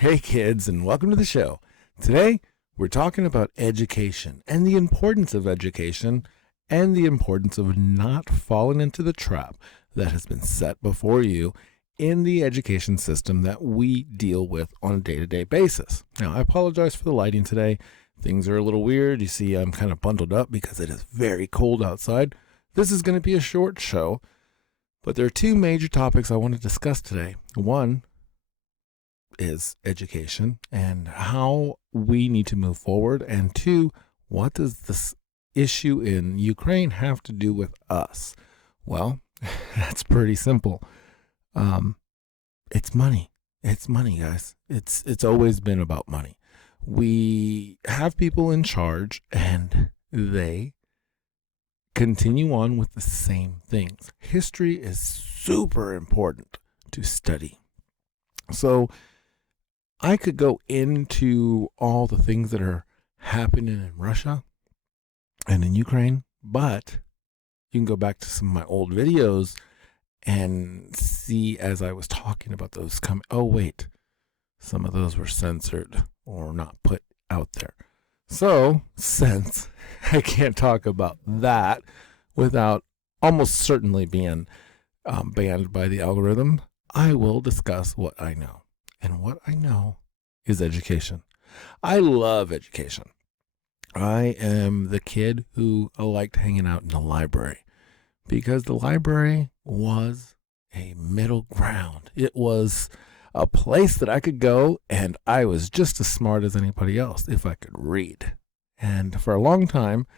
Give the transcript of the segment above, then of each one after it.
Hey kids, and welcome to the show. Today, we're talking about education and the importance of education and the importance of not falling into the trap that has been set before you in the education system that we deal with on a day-to-day basis. Now, I apologize for the lighting today. Things are a little weird. You see, I'm kind of bundled up because it is very cold outside. This is going to be a short show, but there are two major topics I want to discuss today. One is education and how we need to move forward, and two, what does this issue in Ukraine have to do with us? Well, that's pretty simple. It's money. It's money, guys. It's always been about money. We have people in charge and they continue on with the same things. History is super important to study. So I could go into all the things that are happening in Russia and in Ukraine, but you can go back to some of my old videos and see as I was talking about those oh wait, some of those were censored or not put out there. So since I can't talk about that without almost certainly being banned by the algorithm, I will discuss what I know. And what I know is education. I love education. I am the kid who liked hanging out in the library because the library was a middle ground. It was a place that I could go and I was just as smart as anybody else if I could read. And for a long time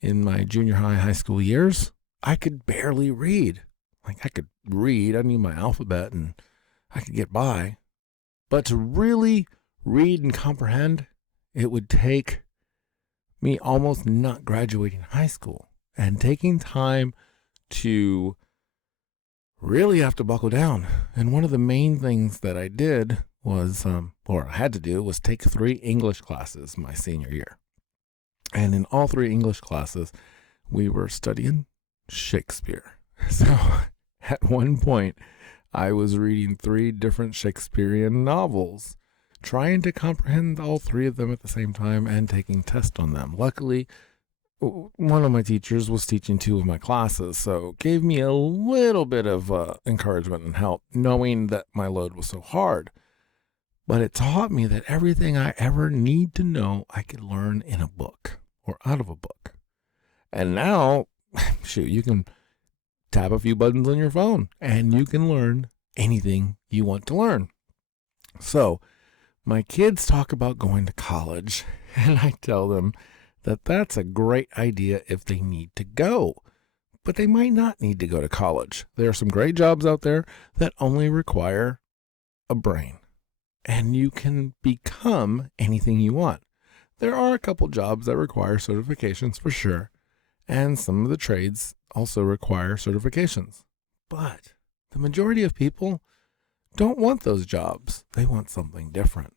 in my junior high school years, I could barely read. Like I could read, I knew my alphabet and I could get by. But to really read and comprehend, it would take me almost not graduating high school and taking time to really have to buckle down. And one of the main things that I did was, or I had to do, was take 3 English classes my senior year. And in all 3 English classes, we were studying Shakespeare. So at one point, I was reading 3 different Shakespearean novels, trying to comprehend all 3 of them at the same time and taking tests on them. Luckily, one of my teachers was teaching 2 of my classes, so it gave me a little bit of encouragement and help, knowing that my load was so hard. But it taught me that everything I ever need to know, I could learn in a book or out of a book. And now, shoot, you can tap a few buttons on your phone and you can learn anything you want to learn. So my kids talk about going to college and I tell them that that's a great idea if they need to go, but they might not need to go to college. There are some great jobs out there that only require a brain and you can become anything you want. There are a couple jobs that require certifications for sure, and some of the trades also require certifications. But the majority of people don't want those jobs. They want something different.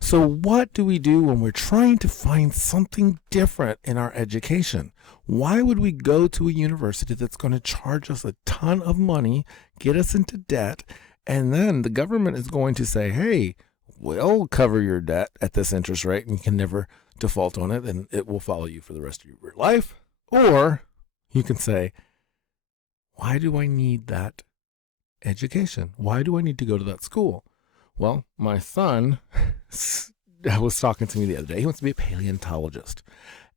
So what do we do when we're trying to find something different in our education? Why would we go to a university that's going to charge us a ton of money, get us into debt, and then the government is going to say, hey, we'll cover your debt at this interest rate and you can never default on it and it will follow you for the rest of your life? Or you can say, why do I need that education? Why do I need to go to that school? Well, my son was talking to me the other day. He wants to be a paleontologist.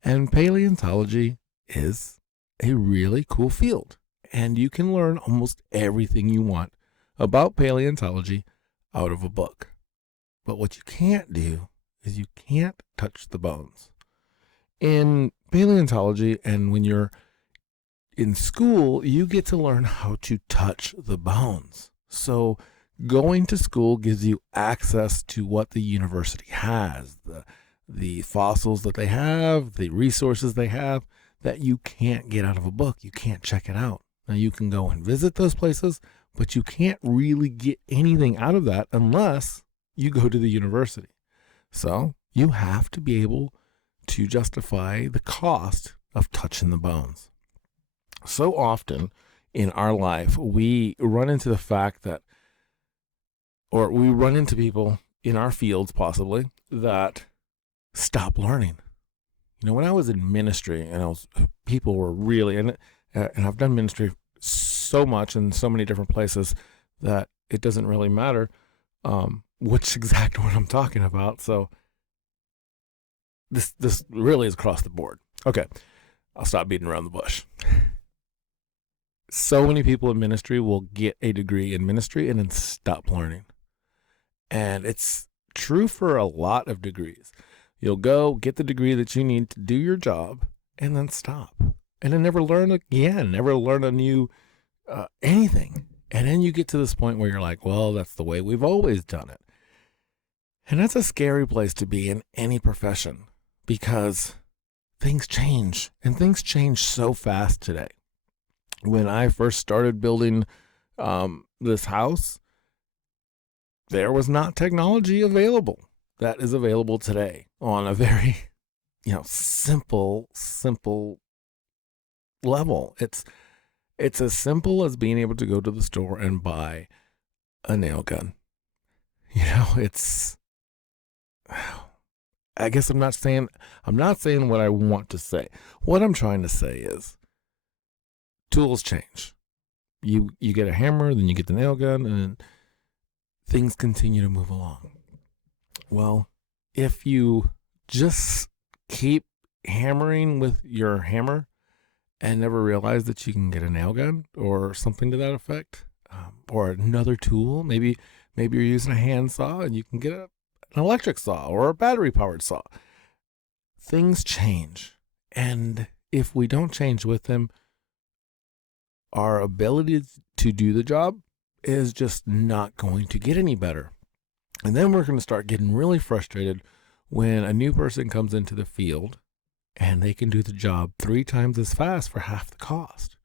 And paleontology is a really cool field. And you can learn almost everything you want about paleontology out of a book. But what you can't do is you can't touch the bones. In paleontology, and when you're in school, you get to learn how to touch the bones. So going to school gives you access to what the university has, the fossils that they have, the resources they have that you can't get out of a book. You can't check it out. Now you can go and visit those places, but you can't really get anything out of that unless you go to the university. So you have to be able to justify the cost of touching the bones. So often in our life, we run into the fact that, or we run into people in our fields possibly that stop learning. You know, when I was in ministry and people were really in it, and I've done ministry so much in so many different places that it doesn't really matter which exact one I'm talking about. So this really is across the board. Okay, I'll stop beating around the bush. So many people in ministry will get a degree in ministry and then stop learning. And it's true for a lot of degrees. You'll go get the degree that you need to do your job and then stop. And then never learn again, never learn a new anything. And then you get to this point where you're like, well, that's the way we've always done it. And that's a scary place to be in any profession because things change, and things change so fast today. When I first started building this house, there was not technology available that is available today on a very, simple level. It's as simple as being able to go to the store and buy a nail gun. I guess I'm not saying what I want to say. What I'm trying to say is tools change. You get a hammer, then you get the nail gun, and things continue to move along. Well, if you just keep hammering with your hammer and never realize that you can get a nail gun or something to that effect, or another tool, maybe you're using a hand saw and you can get an electric saw or a battery-powered saw. Things change, and if we don't change with them, our ability to do the job is just not going to get any better. And then we're going to start getting really frustrated when a new person comes into the field and they can do the job 3 times as fast for half the cost.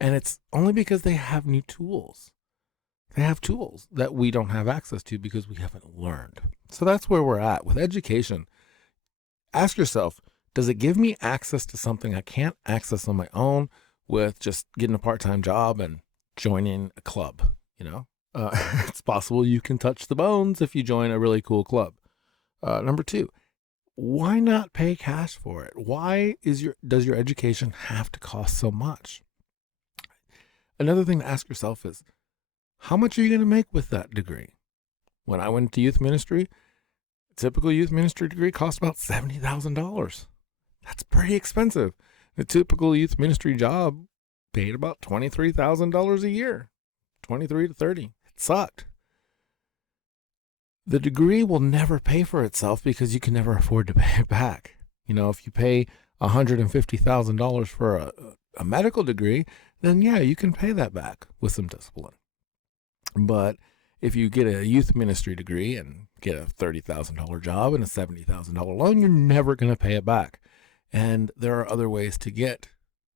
And it's only because they have new tools. They have tools that we don't have access to because we haven't learned. So that's where we're at with education. Ask yourself, does it give me access to something I can't access on my own with just getting a part-time job and joining a club? It's possible you can touch the bones if you join a really cool club. Number 2, why not pay cash for it? Why does your education have to cost so much? Another thing to ask yourself is, how much are you going to make with that degree? When I went to youth ministry, a typical youth ministry degree cost about $70,000. That's pretty expensive. A typical youth ministry job paid about $23,000 a year, 23 to 30. It sucked. The degree will never pay for itself because you can never afford to pay it back. If you pay $150,000 for a medical degree, then yeah, you can pay that back with some discipline. But if you get a youth ministry degree and get a $30,000 job and a $70,000 loan, you're never going to pay it back. And there are other ways to get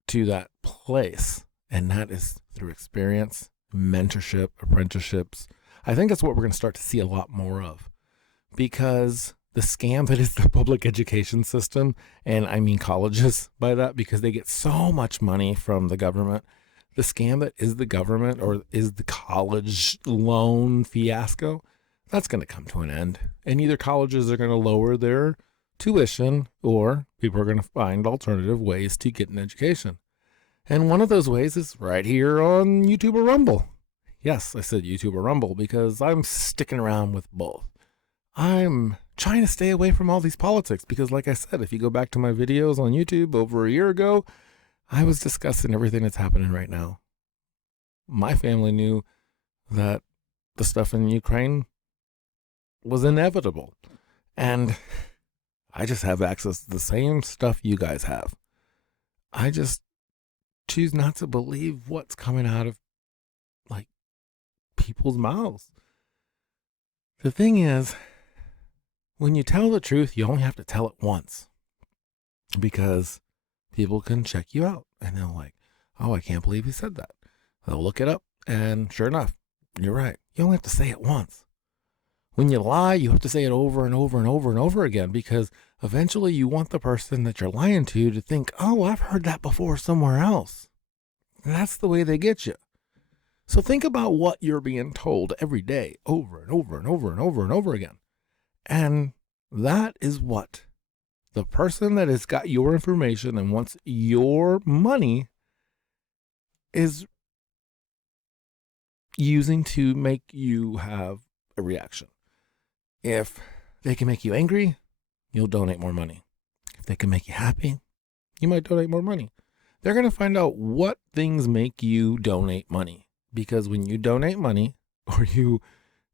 to that place, and that is through experience, mentorship, apprenticeships. I think that's what we're going to start to see a lot more of, because the scam that is the public education system, and I mean colleges by that because they get so much money from the government. The scam that is the government or is the college loan fiasco, that's going to come to an end. And either colleges are going to lower their tuition or people are going to find alternative ways to get an education. And one of those ways is right here on YouTube or Rumble. Yes, I said YouTube or Rumble because I'm sticking around with both. I'm trying to stay away from all these politics because, like I said, if you go back to my videos on YouTube over a year ago, I was discussing everything that's happening right now. My family knew that the stuff in Ukraine was inevitable. And I just have access to the same stuff you guys have. I just choose not to believe what's coming out of people's mouths. The thing is, when you tell the truth, you only have to tell it once, because people can check you out and they're like, oh, I can't believe he said that. They'll look it up and sure enough, you're right. You only have to say it once. When you lie, you have to say it over and over and over and over again, because eventually you want the person that you're lying to think, oh, I've heard that before somewhere else. And that's the way they get you. So think about what you're being told every day, over and over and over and over and over again. And that is what the person that has got your information and wants your money is using to make you have a reaction. If they can make you angry, you'll donate more money. If they can make you happy, you might donate more money. They're going to find out what things make you donate money. Because when you donate money or you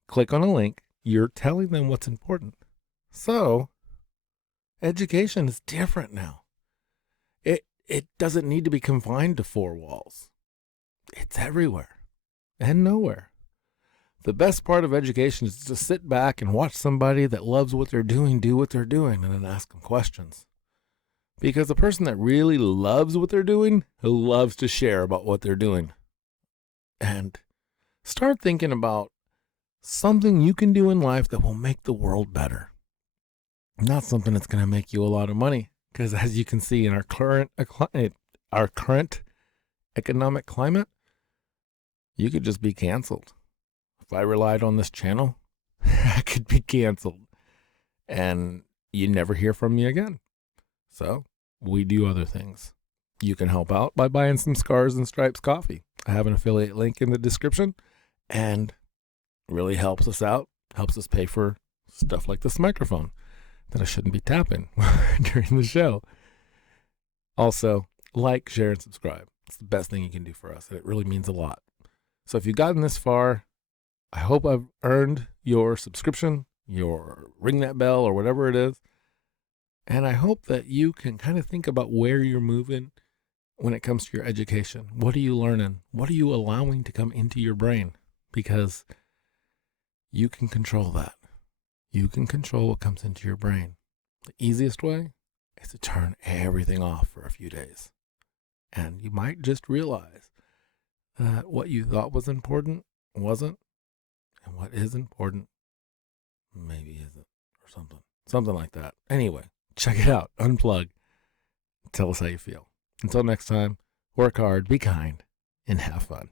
click on a link, you're telling them what's important. So, education is different now. It doesn't need to be confined to four walls. It's everywhere and nowhere. The best part of education is to sit back and watch somebody that loves what they're doing do what they're doing and then ask them questions. Because the person that really loves what they're doing, who loves to share about what they're doing. And start thinking about something you can do in life that will make the world better. Not something that's going to make you a lot of money. Because as you can see in our current economic climate, you could just be canceled. If I relied on this channel, I could be canceled. And you never hear from me again. So we do other things. You can help out by buying some Scars and Stripes coffee. I have an affiliate link in the description, and it really helps us out, helps us pay for stuff like this microphone that I shouldn't be tapping during the show. Also, like, share, and subscribe. It's the best thing you can do for us, and it really means a lot. So if you've gotten this far, I hope I've earned your subscription, your ring that bell, or whatever it is. And I hope that you can kind of think about where you're moving when it comes to your education. What are you learning? What are you allowing to come into your brain? Because you can control that. You can control what comes into your brain. The easiest way is to turn everything off for a few days. And you might just realize that what you thought was important wasn't, and what is important maybe isn't, or something like that. Anyway, check it out. Unplug. Tell us how you feel. Until next time, work hard, be kind, and have fun.